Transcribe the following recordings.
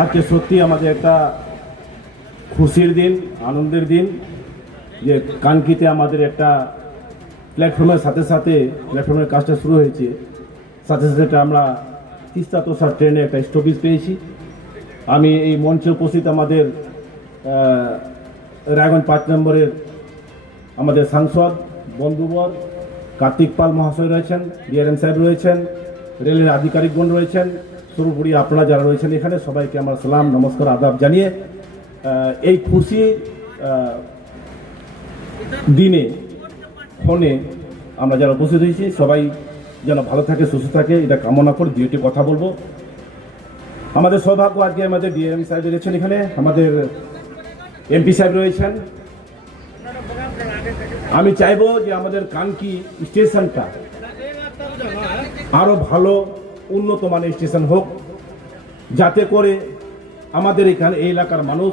আজকে সত্যি আমাদের একটা খুশির দিন, আনন্দের দিন, যে কানকিতে আমাদের একটা প্ল্যাটফর্মের সাথে সাথে প্ল্যাটফর্মের কাজটা শুরু হয়েছে। সাথে সাথে আমরা তিস্তা তোষার ট্রেনে একটা স্টপেজ পেয়েছি। আমি এই মঞ্চে উপস্থিত আমাদের রায়গঞ্জ পাঁচ নম্বরের আমাদের সাংসদ, বন্ধুবর, কার্তিক পাল মহাশয় রয়েছেন ডিআরএম সাহেব রয়েছেন, রেলের আধিকারিকগণ রয়েছেন সর্বোপরি আপনারা যারা রয়েছেন এখানে সবাইকে আমার সালাম, নমস্কার, আদাব জানিয়ে এই খুশি দিনে ফোনে আমরা যারা উপস্থিত হয়েছি, সবাই যেন ভালো থাকে, সুস্থ থাকে, এটা কামনা করে দুইটি কথা বলব। আমাদের সৌভাগ্য আজকে আমাদের ডিএম সাহেব রয়েছেন এখানে, আমাদের এমপি সাহেব রয়েছেন। আমি চাইব যে আমাদের কানকি স্টেশনটা আরও ভালো উন্নত মানের স্টেশন হোক, যাতে করে আমাদের এখানে এই এলাকার মানুষ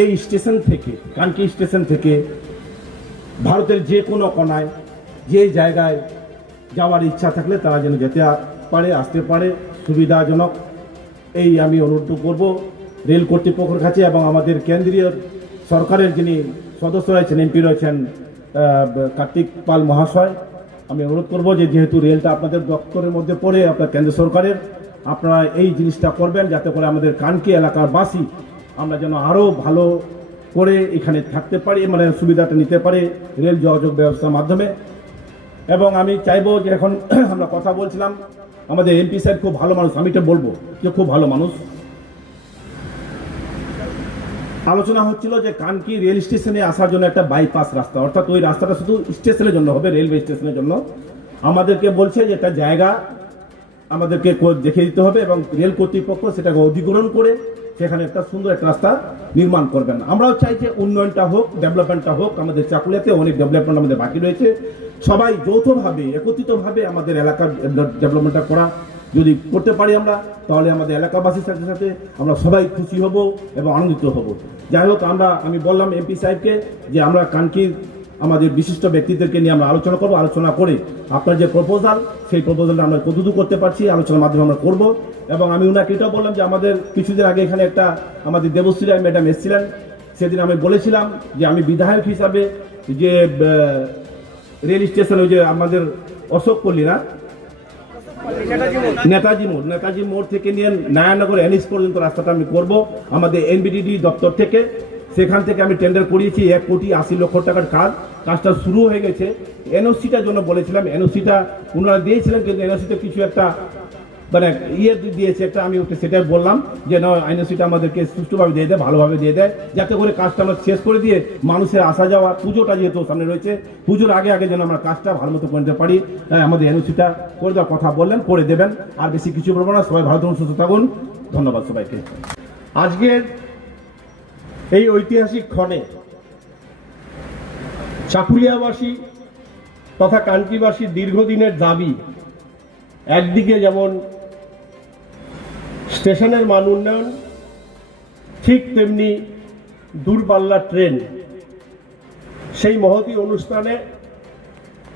এই স্টেশন থেকে, কানকি স্টেশন থেকে ভারতের যে কোনো কোনায়, যে জায়গায় যাওয়ার ইচ্ছা থাকলে তারা যেন যেতে পারে, আসতে পারে, সুবিধাজনক। এই আমি অনুরোধ করব রেল কর্তৃপক্ষের কাছে এবং আমাদের কেন্দ্রীয় সরকারের যিনি সদস্য রয়েছেন, এমপি রয়েছেন কার্তিক পাল মহাশয় আমি অনুরোধ করব যে যেহেতু রেলটা আপনাদের দপ্তরের মধ্যে পড়ে, আপনার কেন্দ্র সরকারের, আপনারা এই জিনিসটা করবেন যাতে করে আমাদের কানকি এলাকার বাসী আমরা যেন আরও ভালো করে এখানে থাকতে পারি মানে সুবিধাটা নিতে পারে রেল যোগাযোগ ব্যবস্থার মাধ্যমে। এবং আমি চাইব যে এখন আমরা কথা বলছিলাম, আমাদের এমপি সাহেব খুব ভালো মানুষ, আমি এটা বলব যে খুব ভালো মানুষ। আলোচনা হচ্ছিল যে কানকি রেল স্টেশনে আসার জন্য একটা বাইপাস রাস্তা। অর্থাৎ ওই রাস্তাটা শুধু স্টেশনের জন্য হবে রেলওয়ে স্টেশনের জন্য। আমাদেরকে বলছে যে একটা জায়গা আমাদেরকে দেখে দিতে হবে এবং রেল কর্তৃপক্ষ সেটাকে অধিগ্রহণ করে সেখানে একটা সুন্দর একটা রাস্তা নির্মাণ করবেন। আমরাও চাই যে উন্নয়নটা হোক ডেভেলপমেন্টটা হোক, আমাদের চাকুলিয়াতে অনেক ডেভেলপমেন্ট আমাদের বাকি রয়েছে। সবাই যৌথভাবে, একত্রিতভাবে আমাদের এলাকার ডেভেলপমেন্টটা করা যদি করতে পারি আমরা, তাহলে আমাদের এলাকাবাসীর সাথে সাথে আমরা সবাই খুশি হব এবং আনন্দিত হব। যাই হোক, আমরা, আমি বললাম এমপি সাহেবকে যে আমরা কানকির আমাদের বিশিষ্ট ব্যক্তিদেরকে নিয়ে আমরা আলোচনা করব, আলোচনা করে আপনার যে প্রপোজাল সেই প্রপোজালটা আমরা কতদূর করতে পারছি, আলোচনার মাধ্যমে আমরা করব। এবং আমি ওনাকে এটাও বললাম যে আমাদের কিছুদিন আগে এখানে একটা আমাদের দেবশ্রী রায় ম্যাডাম এসেছিলেন, সেদিন আমি বলেছিলাম যে আমি বিধায়ক হিসাবে যে রেল স্টেশন ওই যে আমাদের অশোক পল্লী না নেতাজি মোড়। নেতাজি মোড়। থেকে নিয়ে নারায়ণনগর এনএস পর্যন্ত রাস্তাটা আমি করব। আমাদের এনবিডিডি দপ্তর থেকে। সেখান থেকে আমি টেন্ডার করিয়েছি এক কোটি আশি লক্ষ টাকার কাজ। কাজটা শুরু হয়ে গেছে। এনওসিটার জন্য বলেছিলাম, এনওসিটা ওনারা দিয়েছিলেন, কিন্তু এনওসিতে কিছু একটা মানে ইয়ে দিয়েছে, একটা আমি ওকে সেটাই বললাম যে, না এনওসিটা আমাদেরকে সুষ্ঠুভাবে দিয়ে দেয় ভালোভাবে দিয়ে দেয় যাতে করে কাজটা আমরা শেষ করে দিয়ে মানুষের আসা যাওয়া, পুজোটা যেহেতু সামনে রয়েছে, পুজোর আগে আগে যেন আমরা কাজটা ভালো মতো করে নিতে পারি আমাদের এনওসিটা করে দেওয়ার কথা বললেন, করে দেবেন, আর বেশি কিছু বলব না, সবাই ভালো থাকুন, সুস্থ থাকুন, ধন্যবাদ সবাইকে। আজকের এই ঐতিহাসিক ক্ষণে চাকুলিয়াবাসী তথা কান্তিবাসীর দীর্ঘদিনের দাবি, একদিকে যেমন স্টেশনের মান উন্নয়ন, ঠিক তেমনি দূরপাল্লার ট্রেন, সেই মহতি অনুষ্ঠানে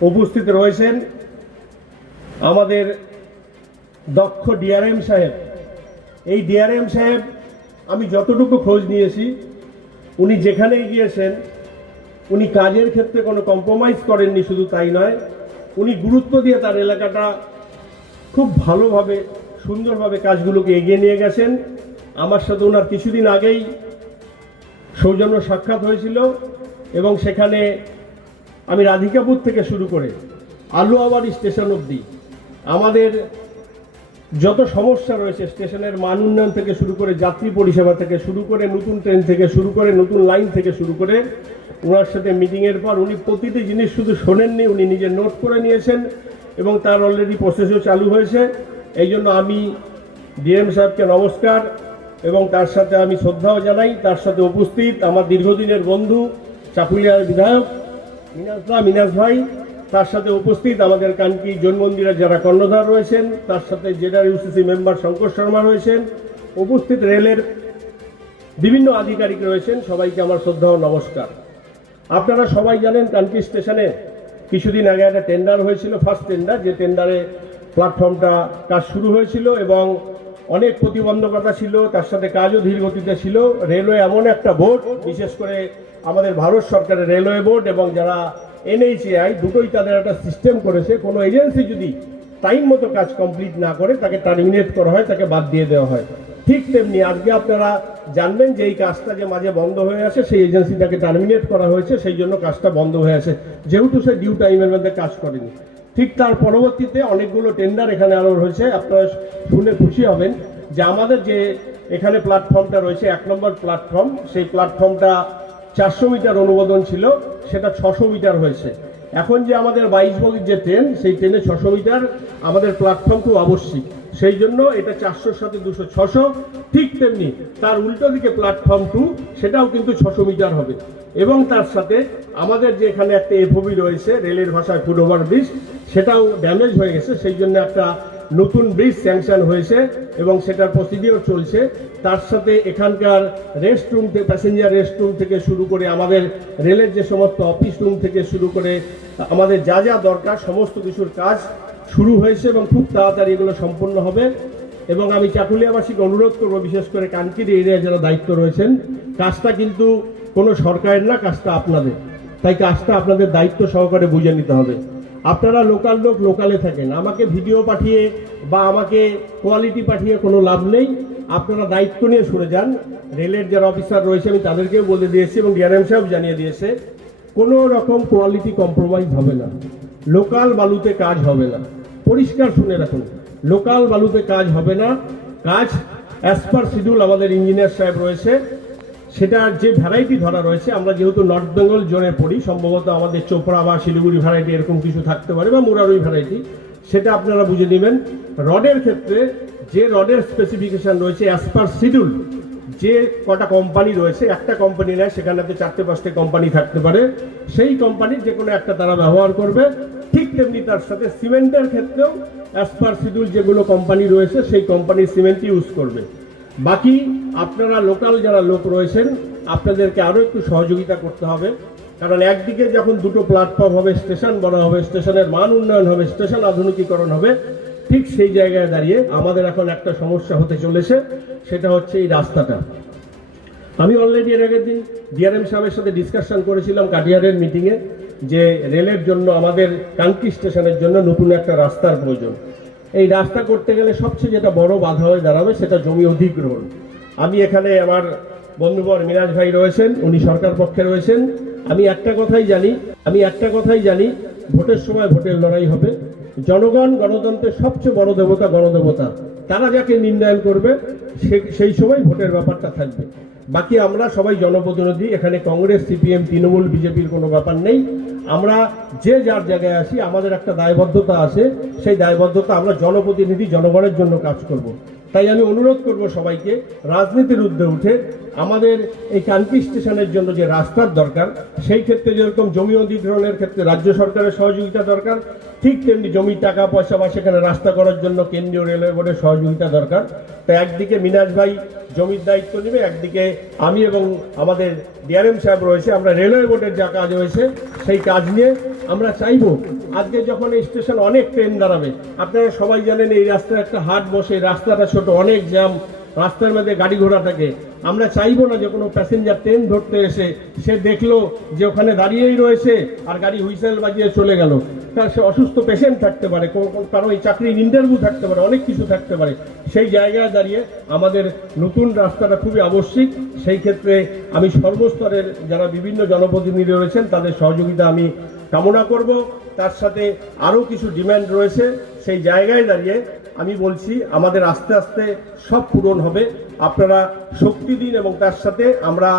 উপস্থিত রয়েছেন আমাদের দক্ষ ডিআরএম সাহেব। এই ডিআরএম সাহেব, আমি যতটুকু খোঁজ নিয়েছি, উনি যেখানেই গিয়েছেন, উনি কাজের ক্ষেত্রে কোনো কম্প্রোমাইজ করেননি, শুধু তাই নয়, উনি গুরুত্ব দিয়ে তার এলাকাটা খুব ভালোভাবে সুন্দরভাবে কাজগুলোকে এগিয়ে নিয়ে গেছেন। আমার সাথে ওনার কিছুদিন আগেই সৌজন্য সাক্ষাৎ হয়েছিল এবং সেখানে আমি রাধিকাপুর থেকে শুরু করে আলু আলুয়াবাড়ি স্টেশন অবধি আমাদের যত সমস্যা রয়েছে স্টেশনের মান উন্নয়ন থেকে শুরু করে যাত্রী পরিষেবা থেকে শুরু করে নতুন ট্রেন থেকে শুরু করে নতুন লাইন থেকে শুরু করে ওনার সাথে মিটিংয়ের পর উনি প্রতিটি জিনিস শুধু শোনেননি, উনি নিজে নোট করে নিয়েছেন এবং তার অলরেডি প্রসেসও চালু হয়েছে। এই জন্য আমি ডিএম সাহেবকে নমস্কার এবং তার সাথে আমি শ্রদ্ধাও জানাই। তার সাথে উপস্থিত আমার দীর্ঘদিনের বন্ধু, চাকুলিয়ার বিধায়ক মিনাস দা, মিনাস ভাই। তার সাথে উপস্থিত আমাদের কানকি জৈন মন্দিরের যারা কর্ণধার রয়েছেন, তার সাথে জেডার ইউসিসি মেম্বার শঙ্কর শর্মা রয়েছেন। উপস্থিত রেলের বিভিন্ন আধিকারিক রয়েছেন, সবাইকে আমার শ্রদ্ধা ও নমস্কার। আপনারা সবাই জানেন কানকি স্টেশনে কিছুদিন আগে একটা টেন্ডার হয়েছিল ফার্স্ট টেন্ডার যে টেন্ডারে প্ল্যাটফর্মটা কাজ শুরু হয়েছিল এবং অনেক প্রতিবন্ধকতা ছিল, তার সাথে কাজও ধীর গতিতে ছিল। রেলওয়ে এমন একটা বোর্ড, বিশেষ করে আমাদের ভারত সরকারের রেলওয়ে বোর্ড এবং যারা এনএইচএআই, দুটোই তাদের একটা সিস্টেম করেছে। কোনো এজেন্সি যদি টাইম মতো কাজ কমপ্লিট না করে, তাকে টার্মিনেট করা হয়, তাকে বাদ দিয়ে দেওয়া হয়। ঠিক তেমনি আজকে আপনারা জানবেন যে এই কাজটা যে মাঝে বন্ধ হয়ে আছে, সেই এজেন্সিটাকে টার্মিনেট করা হয়েছে, সেই জন্য কাজটা বন্ধ হয়ে আছে। যেহেতু সে ডিউ টাইমের মধ্যে কাজ করেনি। ঠিক তার পরবর্তীতে অনেকগুলো টেন্ডার এখানে আরও রয়েছে। আপনারা শুনে খুশি হবেন যে আমাদের যে এখানে প্ল্যাটফর্মটা রয়েছে, এক নম্বর প্ল্যাটফর্ম সেই প্ল্যাটফর্মটা চারশো মিটার অনুমোদন ছিল, সেটা ছশো মিটার হয়েছে। এখন যে আমাদের বাইশ বগির যে ট্রেন সেই ট্রেনে ছশো মিটার আমাদের প্ল্যাটফর্ম খুব আবশ্যিক। সেই জন্য এটা চারশোর সাথে দুশো, ছশো, ঠিক তেমনি তার উল্টো দিকে প্ল্যাটফর্ম টু সেটাও কিন্তু ছশো মিটার হবে। এবং তার সাথে আমাদের যে এখানে একটা এফওবি রয়েছে, রেলের ভাষায় ফুট ওভার ব্রিজ, সেটাও ড্যামেজ হয়ে গেছে। সেই জন্য একটা নতুন ব্রিজ স্যাংশন হয়েছে এবং সেটার প্রসিডিওর চলছে। তার সাথে এখানকার রেস্ট রুম থেকে প্যাসেঞ্জার রেস্ট রুম থেকে শুরু করে আমাদের রেলের যে সমস্ত অফিস রুম থেকে শুরু করে আমাদের যা যা দরকার, সমস্ত কিছুর কাজ শুরু হয়েছে এবং খুব তাড়াতাড়ি এগুলো সম্পন্ন হবে। এবং আমি চাকুলিয়াবাসীকে অনুরোধ করব, বিশেষ করে কানকির এরিয়ায় যারা দায়িত্ব রয়েছেন, কাজটা কিন্তু কোনো সরকারের না কাজটা আপনাদের। তাই কাজটা আপনাদের দায়িত্ব সহকারে বুঝে নিতে হবে। আপনারা লোকাল লোক লোকালে থাকেন। আমাকে ভিডিও পাঠিয়ে বা আমাকে কোয়ালিটি পাঠিয়ে কোনো লাভ নেই। আপনারা দায়িত্ব নিয়ে সরে যান। রেলের যারা অফিসার রয়েছে, আমি তাদেরকেও বলে দিয়েছি এবং ডিআরএম সাহেব জানিয়ে দিয়েছে, কোনো রকম কোয়ালিটি কম্প্রোমাইজ হবে না। লোকাল বালুতে কাজ হবে না। পরিষ্কার শুনে রাখুন, লোকাল বালুতে কাজ হবে না। কাজ অ্যাজ পার শিডিউল আমাদের ইঞ্জিনিয়ার সাহেব রয়েছে। সেটার যে ভ্যারাইটি ধরা রয়েছে, আমরা যেহেতু নর্থ বেঙ্গল জোনে পড়ি, সম্ভবত আমাদের চোপড়া বা শিলিগুড়ি ভ্যারাইটি এরকম কিছু থাকতে পারে, বা মুরারুই ভ্যারাইটি সেটা আপনারা বুঝে নেবেন। রডের ক্ষেত্রে যে রডের স্পেসিফিকেশন রয়েছে অ্যাজ পার শিডিউল যে কটা কোম্পানি রয়েছে, একটা কোম্পানি নেয় সেখানে তো চারটে পাঁচটা কোম্পানি থাকতে পারে। সেই কোম্পানির যে কোনো একটা তারা ব্যবহার করবে। ঠিক তেমনি তার সাথে সিমেন্টের ক্ষেত্রেও অ্যাজ পার শিডিউল যেগুলো কোম্পানি রয়েছে, সেই কোম্পানির সিমেন্টই ইউজ করবে। বাকি আপনারা লোকাল যারা লোক রয়েছেন, আপনাদেরকে আরও একটু সহযোগিতা করতে হবে। কারণ একদিকে যখন দুটো প্ল্যাটফর্ম হবে স্টেশন বড় হবে স্টেশনের মান উন্নয়ন হবে স্টেশন আধুনিকীকরণ হবে, ঠিক সেই জায়গায় দাঁড়িয়ে আমাদের এখন একটা সমস্যা হতে চলেছে, সেটা হচ্ছে এই রাস্তাটা। আমি অলরেডি এর আগের দিন ডিআরএম সাহেবের সাথে ডিসকাশন করেছিলাম কাটিয়ারের মিটিংয়ে যে রেলের জন্য, আমাদের কান্তি স্টেশনের জন্য নতুন একটা রাস্তার প্রয়োজন। এই রাস্তা করতে গেলে সবচেয়ে যেটা বড় বাধা হয়ে দাঁড়াবে সেটা জমি অধিগ্রহণ। আমি এখানে আমার বন্ধুবর মিরাজ ভাই রয়েছেন, উনি সরকার পক্ষে রয়েছেন। আমি একটা কথাই জানি, আমি একটা কথাই জানি, ভোটের সময় ভোটের লড়াই হবে। জনগণ গণতন্ত্রের সবচেয়ে বড় দেবতা গণদেবতা। তারা যাকে নির্ণয়ন করবে সেই সময় ভোটের ব্যাপারটা থাকবে। বাকি আমরা সবাই জনপ্রতিনিধি, এখানে কংগ্রেস, সিপিএম, তৃণমূল, বিজেপির কোনো ব্যাপার নেই আমরা যে যার জায়গায় আসি আমাদের একটা দায়বদ্ধতা আছে, সেই দায়বদ্ধতা আমরা জনপ্রতিনিধি জনগণের জন্য কাজ করব। তাই আমি অনুরোধ করব সবাইকে, রাজনীতির ঊর্ধ্বে উঠে আমাদের এই কান্তি স্টেশনের জন্য যে রাস্তার দরকার, সেই ক্ষেত্রে যেরকম জমি অধিগ্রহণের ক্ষেত্রে রাজ্য সরকারের সহযোগিতা দরকার, ঠিক তেমনি জমির টাকা, পয়সা বা সেখানে রাস্তা করার জন্য কেন্দ্রীয় রেলওয়ে বোর্ডের সহযোগিতা দরকার। তাই একদিকে মিনাজ ভাই জমির দায়িত্ব নেবে, একদিকে আমি এবং আমাদের ডিআরএম সাহেব রয়েছে, আমরা রেলওয়ে বোর্ডের যা কাজ রয়েছে সেই কাজ নিয়ে আমরা চাইব, আজকে যখন এই স্টেশন অনেক ট্রেন দাঁড়াবে, আপনারা সবাই জানেন এই রাস্তায় একটা হাট বসে, রাস্তাটা ছোট, অনেক জ্যাম, রাস্তার মধ্যে গাড়ি ঘোড়া থাকে। আমরা চাইব না যে কোনো প্যাসেঞ্জার ট্রেন ধরতে এসে, সে দেখল যে ওখানে দাঁড়িয়েই রয়েছে আর গাড়ি হুইসেল বাজিয়ে চলে গেল। তার সে অসুস্থ পেশেন্ট থাকতে পারে কারও এই চাকরির ইন্টারভিউ থাকতে পারে, অনেক কিছু থাকতে পারে। সেই জায়গায় দাঁড়িয়ে আমাদের নতুন রাস্তাটা খুবই আবশ্যিক। সেই ক্ষেত্রে আমি সর্বস্তরের যারা বিভিন্ন জনপ্রতিনিধি রয়েছেন, তাদের সহযোগিতা আমি কামনা করব। তার সাথে আরও কিছু ডিম্যান্ড রয়েছে, সেই জায়গায় দাঁড়িয়ে আমি বলছি, আমাদের আস্তে আস্তে সব পূরণ হবে। আপনারা শক্তি দিন এবং তার সাথে আমরা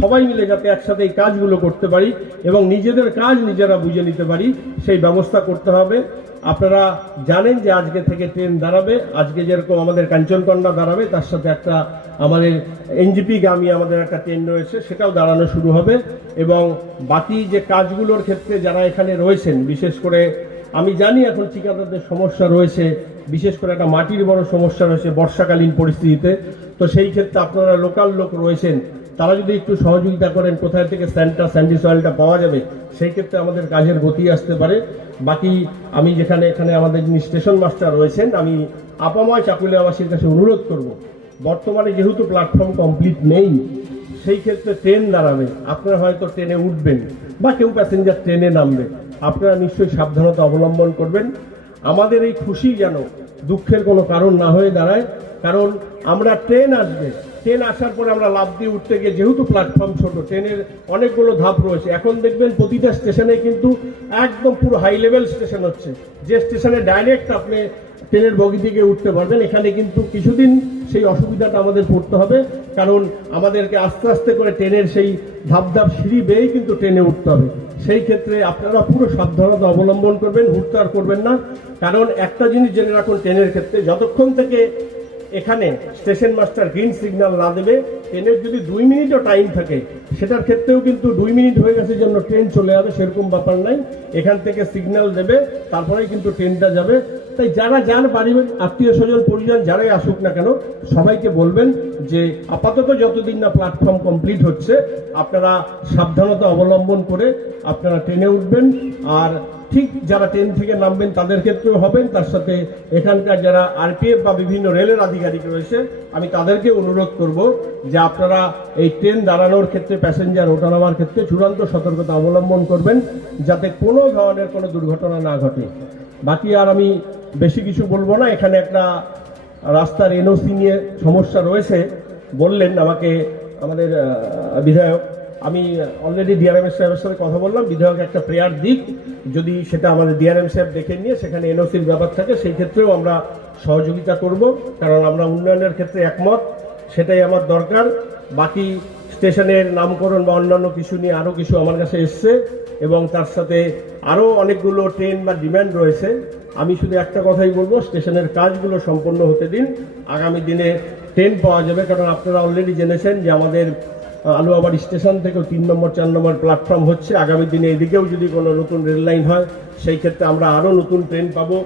সবাই মিলে যাতে একসাথে এই কাজগুলো করতে পারি এবং নিজেদের কাজ নিজেরা বুঝে নিতে পারি, সেই ব্যবস্থা করতে হবে। আপনারা জানেন যে আজকে থেকে ট্রেন দাঁড়াবে। আজকে যেরকম আমাদের কাঞ্চনকন্যা দাঁড়াবে, তার সাথে একটা আমাদের এনজিপি গামী আমাদের একটা ট্রেন রয়েছে, সেটাও দাঁড়ানো শুরু হবে। এবং বাকি যে কাজগুলোর ক্ষেত্রে যারা এখানে রয়েছেন, বিশেষ করে আমি জানি এখন ঠিকাদারদের সমস্যা রয়েছে, বিশেষ করে একটা মাটির বড় সমস্যা রয়েছে বর্ষাকালীন পরিস্থিতিতে। তো সেই ক্ষেত্রে আপনারা লোকাল লোক রয়েছেন তারা যদি একটু সহযোগিতা করেন, কোথায় থেকে স্যান্টা স্যান্ডি সয়েলটা পাওয়া যাবে, সেই ক্ষেত্রে আমাদের কাজের গতি আসতে পারে। বাকি আমি যেখানে, এখানে আমাদের যিনি স্টেশন মাস্টার রয়েছেন, আমি আপাময় চাকুলে চাকুলিয়াবাসীর কাছে অনুরোধ করব, বর্তমানে যেহেতু প্ল্যাটফর্ম কমপ্লিট নেই, সেই ক্ষেত্রে ট্রেন দাঁড়াবে আপনারা হয়তো ট্রেনে উঠবেন বা কেউ প্যাসেঞ্জার ট্রেনে নামবে। আপনারা নিশ্চয়ই সাবধানতা অবলম্বন করবেন। আমাদের এই খুশি যেন দুঃখের কোনো কারণ না হয়ে দাঁড়ায়, কারণ আমরা ট্রেন আসবে। ট্রেন আসার পরে আমরা লাভ দিয়ে উঠতে গিয়ে যেহেতু প্ল্যাটফর্ম ছোট, ট্রেনের অনেকগুলো ধাপ রয়েছে। এখন দেখবেন প্রতিটা স্টেশনে কিন্তু একদম পুরো হাই লেভেল স্টেশন হচ্ছে। যে স্টেশনে ডাইরেক্ট আপনি ট্রেনের বগি থেকে উঠতে পারবেন, এখানে কিন্তু কিছুদিন সেই অসুবিধাটা আমাদের পড়তে হবে। কারণ আমাদেরকে আস্তে আস্তে করে ট্রেনের সেই ধাপ ধাপ সিঁড়ি বেয়েই কিন্তু ট্রেনে উঠতে হবে। সেই ক্ষেত্রে আপনারা পুরো সাবধানতা অবলম্বন করবেন আর করবেন না। কারণ একটা জিনিস জেনে রাখুন, ট্রেনের ক্ষেত্রে যতক্ষণ থেকে এখানে স্টেশন মাস্টার গ্রিন সিগন্যাল না দেবে ট্রেনের যদি দুই মিনিটও টাইম থাকে, সেটার ক্ষেত্রেও কিন্তু দুই মিনিট হয়ে গেছে জন্য ট্রেন চলে যাবে, সেরকম ব্যাপার নাই। এখান থেকে সিগন্যাল দেবে, তারপরেই কিন্তু ট্রেনটা যাবে। তাই যারা যান বাড়ির আত্মীয় স্বজন পরিজন যারাই আসুক না কেন, সবাইকে বলবেন যে আপাতত যতদিন না প্ল্যাটফর্ম কমপ্লিট হচ্ছে, আপনারা সাবধানতা অবলম্বন করে আপনারা ট্রেনে উঠবেন। আর ঠিক যারা ট্রেন থেকে নামবেন, তাদের ক্ষেত্রেও হবেন। তার সাথে এখানকার যারা আরপিএফ বা বিভিন্ন রেলের আধিকারিক রয়েছে, আমি তাদেরকে অনুরোধ করব যে আপনারা এই ট্রেন দাঁড়ানোর ক্ষেত্রে প্যাসেঞ্জার ওঠানামার ক্ষেত্রে চূড়ান্ত সতর্কতা অবলম্বন করবেন, যাতে কোনো ধরনের কোনো দুর্ঘটনা না ঘটে। বাকি আর আমি বেশি কিছু বলব না। এখানে একটা রাস্তার এনওসি নিয়ে সমস্যা রয়েছে বললেন আমাকে আমাদের বিধায়ক। আমি অলরেডি ডিআরএম সাহেবের সাথে কথা বললাম। বিধায়ক একটা প্রেয়ার দিক। যদি সেটা আমাদের ডিআরএম সাহেব দেখে নিয়ে সেখানে এনওসির ব্যাপার থাকে, সেই ক্ষেত্রেও আমরা সহযোগিতা করব। কারণ আমরা উন্নয়নের ক্ষেত্রে একমত। সেটাই আমার দরকার। বাকি স্টেশনের নামকরণ বা অন্যান্য কিছু নিয়ে আরও কিছু আমার কাছে এসছে। এবং তার সাথে আরও অনেকগুলো ট্রেন বা ডিম্যান্ড রয়েছে। আমি শুধু একটা কথাই বলব, স্টেশনের কাজগুলো সম্পন্ন হতে দিন। আগামী দিনে ট্রেন পাওয়া যাবে, কারণ আপনারা অলরেডি জেনেছেন যে আমাদের আলুয়াবাড়ি স্টেশন থেকেও তিন নম্বর, চার নম্বর প্ল্যাটফর্ম হচ্ছে। আগামী দিনে এদিকেও যদি কোনো নতুন রেল লাইন হয়, সেই ক্ষেত্রে আমরা আরও নতুন ট্রেন পাবো।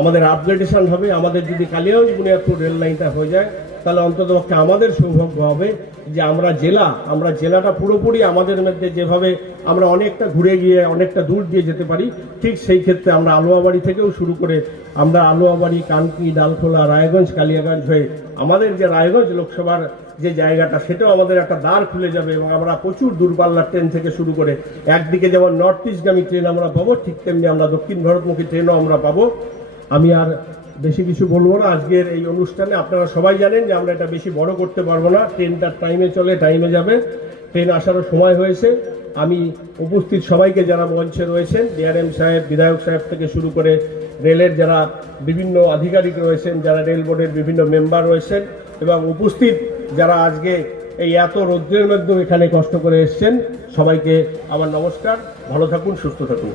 আমাদের আপগ্রেডেশন হবে। আমাদের যদি কালিয়াগঞ্জ বুনিয়াদপুর রেল লাইনটা হয়ে যায় তাহলে অন্ততপক্ষে আমাদের সৌভাগ্য হবে যে আমরা জেলা, আমরা জেলাটা পুরোপুরি আমাদের মধ্যে যেভাবে আমরা অনেকটা ঘুরে গিয়ে, অনেকটা দূর দিয়ে যেতে পারি, ঠিক সেই ক্ষেত্রে আমরা আলুয়াবাড়ি থেকেও শুরু করে আমরা আলুয়াবাড়ি, কানকি, ডালখোলা, রায়গঞ্জ, কালিয়াগঞ্জ হয়ে আমাদের যে রায়গঞ্জ লোকসভার যে জায়গাটা, সেটাও আমাদের একটা দ্বার খুলে যাবে এবং আমরা প্রচুর দূরপাল্লার ট্রেন থেকে শুরু করে একদিকে যেমন নর্থ ইস্টগামী ট্রেন আমরা পাবো, ঠিক তেমনি আমরা দক্ষিণ ভারতমুখী ট্রেনও আমরা পাবো। আমি আর বেশি কিছু বলব না। আজকের এই অনুষ্ঠানে আপনারা সবাই জানেন যে আমরা এটা বেশি বড় করতে পারব না। ট্রেনটার টাইমে চলে টাইমে যাবে। ট্রেন আসারও সময় হয়েছে। আমি উপস্থিত সবাইকে যারা মঞ্চে রয়েছেন ডিআরএম সাহেব, বিধায়ক সাহেব থেকে শুরু করে রেলের যারা বিভিন্ন আধিকারিক রয়েছেন, যারা রেল বোর্ডের বিভিন্ন মেম্বার রয়েছেন এবং উপস্থিত যারা আজকে এই এত রৌদ্রের মধ্যেও এখানে কষ্ট করে এসছেন, সবাইকে আমার নমস্কার। ভালো থাকুন, সুস্থ থাকুন।